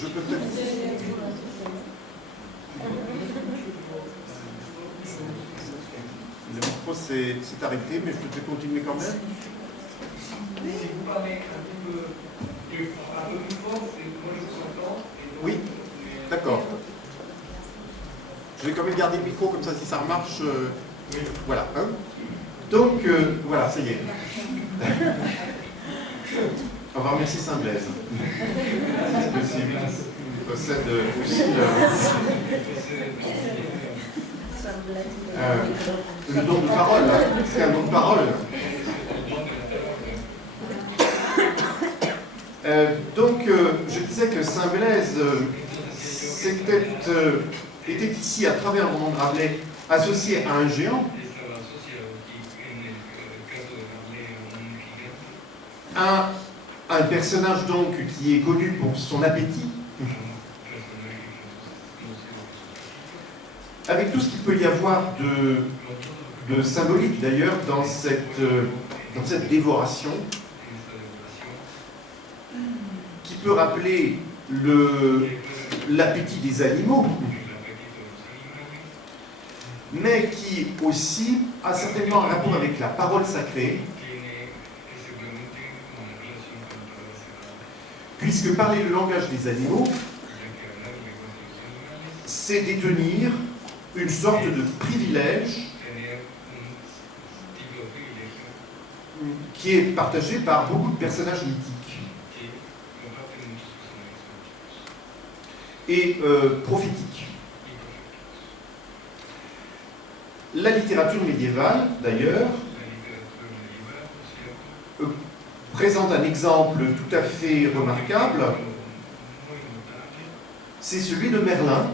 je peux peut-être... Le micro s'est arrêté, mais je peux peut-être continuer quand même. Si vous parlez un peu plus fort, moi je vous entends. Oui, d'accord. Je vais quand même garder le micro, comme ça si ça remarche. Voilà. Hein. Donc, voilà, ça y est. On va remercier Saint-Blaise. C'est possible. Il possède aussi le don de parole. C'est un don de parole. Donc, je disais que Saint-Blaise était ici, à travers le roman de Rabelais, associé à un géant, un personnage donc qui est connu pour son appétit, avec tout ce qu'il peut y avoir de symbolique d'ailleurs dans cette dévoration, qui peut rappeler l'appétit des animaux, mais qui aussi a certainement un rapport avec la parole sacrée, puisque parler le langage des animaux, c'est détenir une sorte de privilège qui est partagé par beaucoup de personnages mythiques et prophétiques. La littérature médiévale, d'ailleurs, présente un exemple tout à fait remarquable, c'est celui de Merlin,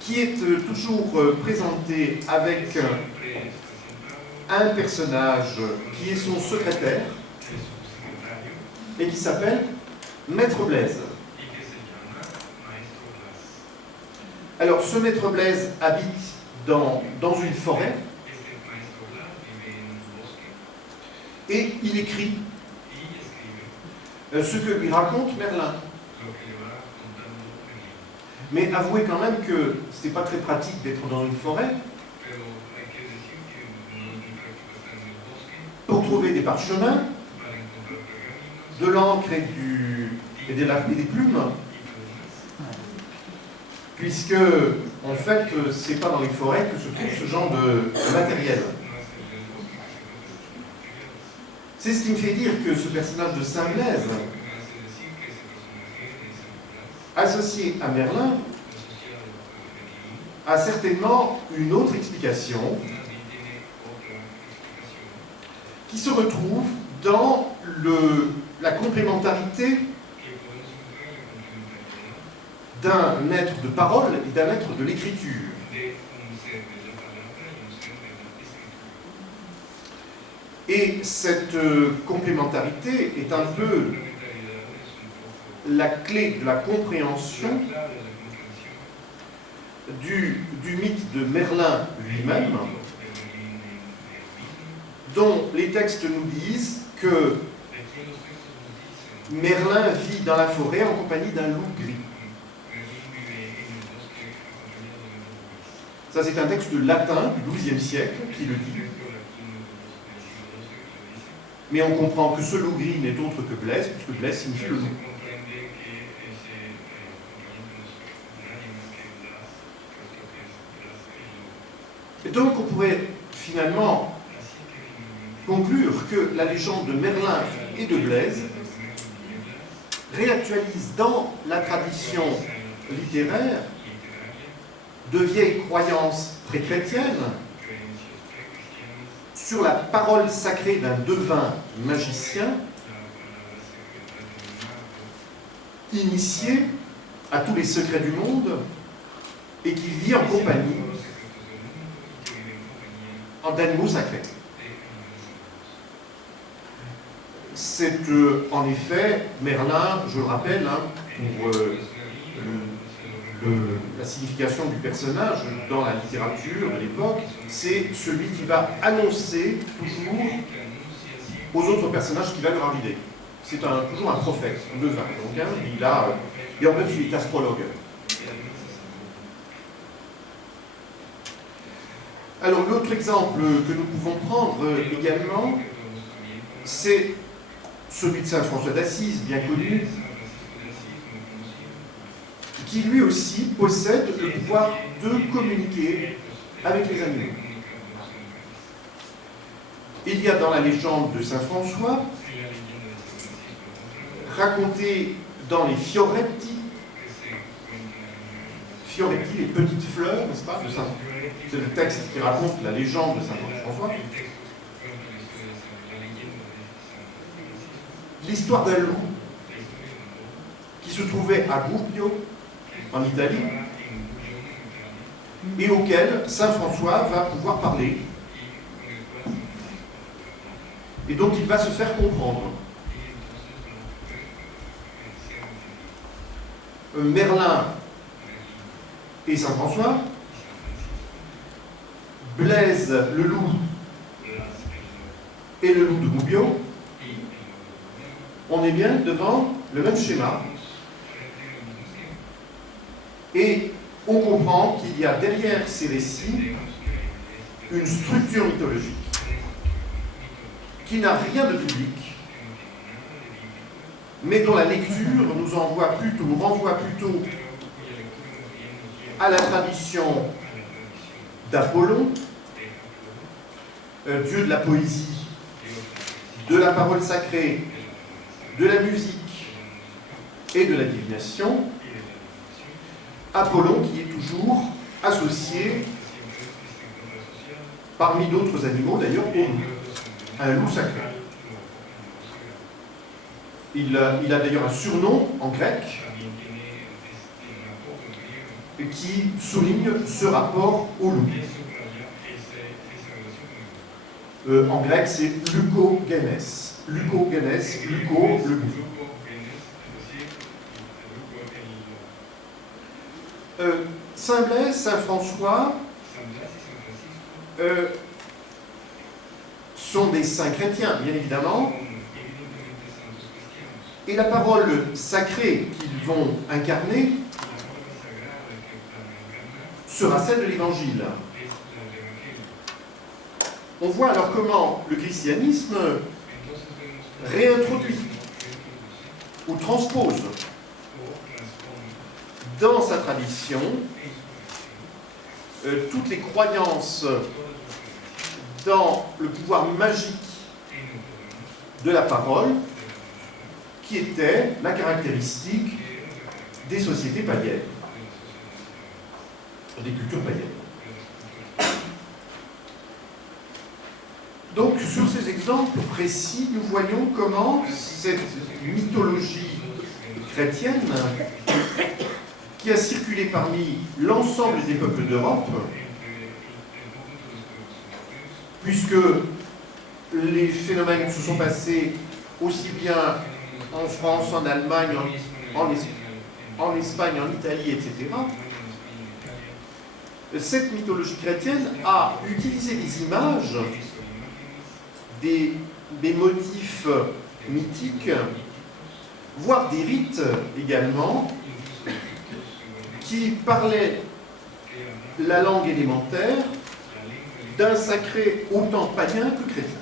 qui est toujours présenté avec un personnage qui est son secrétaire et qui s'appelle Maître Blaise. Alors, ce Maître Blaise habite dans une forêt et il écrit ce que lui raconte Merlin. Mais avouez quand même que ce n'est pas très pratique d'être dans une forêt pour trouver des parchemins, de l'encre et des plumes, puisque, en fait, ce n'est pas dans les forêts que se trouve ce genre de matériel. C'est ce qui me fait dire que ce personnage de Saint-Blaise, associé à Merlin, a certainement une autre explication qui se retrouve dans la complémentarité d'un maître de parole et d'un maître de l'écriture. Et cette complémentarité est un peu la clé de la compréhension du mythe de Merlin lui-même, dont les textes nous disent que Merlin vit dans la forêt en compagnie d'un loup gris. Ça, c'est un texte latin du XIIe siècle qui le dit. Mais on comprend que ce loup gris n'est autre que Blaise, puisque Blaise signifie le loup. Et donc, on pourrait finalement conclure que la légende de Merlin et de Blaise réactualise dans la tradition littéraire de vieilles croyances pré-chrétiennes sur la parole sacrée d'un devin magicien initié à tous les secrets du monde et qui vit en compagnie d'animaux sacrés. C'est en effet, Merlin, je le rappelle, pour la signification du personnage dans la littérature de l'époque, c'est celui qui va annoncer toujours aux autres personnages qui va leur arriver. c'est toujours un prophète, un devin. Donc, hein, et en fait, il est astrologue. Alors, l'autre exemple que nous pouvons prendre également, c'est celui de saint François d'Assise, bien connu, qui lui aussi possède le pouvoir de communiquer avec les animaux. Il y a dans la légende de saint François, racontée dans les Fioretti, les petites fleurs, n'est-ce pas, de saint. C'est le texte qui raconte la légende de saint François. L'histoire d'un loup qui se trouvait à Gubbio, en Italie, et auquel saint François va pouvoir parler. Et donc il va se faire comprendre. Merlin et saint François, Blaise le loup et le loup de Gubbio, on est bien devant le même schéma. Et on comprend qu'il y a derrière ces récits une structure mythologique qui n'a rien de public, mais dont la lecture nous renvoie plutôt à la tradition d'Apollon, dieu de la poésie, de la parole sacrée, de la musique et de la divination. Apollon qui est toujours associé, parmi d'autres animaux d'ailleurs, au loup, un loup sacré. Il a d'ailleurs un surnom en grec qui souligne ce rapport au loup. En grec, c'est lukogenes. Lukogenes, luko, le loup. Saint Blaise, saint François sont des saints chrétiens, bien évidemment, et la parole sacrée qu'ils vont incarner sera celle de l'Évangile. On voit alors comment le christianisme réintroduit ou transpose dans sa tradition toutes les croyances dans le pouvoir magique de la parole qui était la caractéristique des sociétés païennes, des cultures païennes. Donc, sur ces exemples précis, nous voyons comment cette mythologie chrétienne, qui a circulé parmi l'ensemble des peuples d'Europe, puisque les phénomènes se sont passés aussi bien en France, en Allemagne, en Espagne, en Italie, etc., cette mythologie chrétienne a utilisé des images, des motifs mythiques, voire des rites également, qui parlaient la langue élémentaire d'un sacré autant païen que chrétien.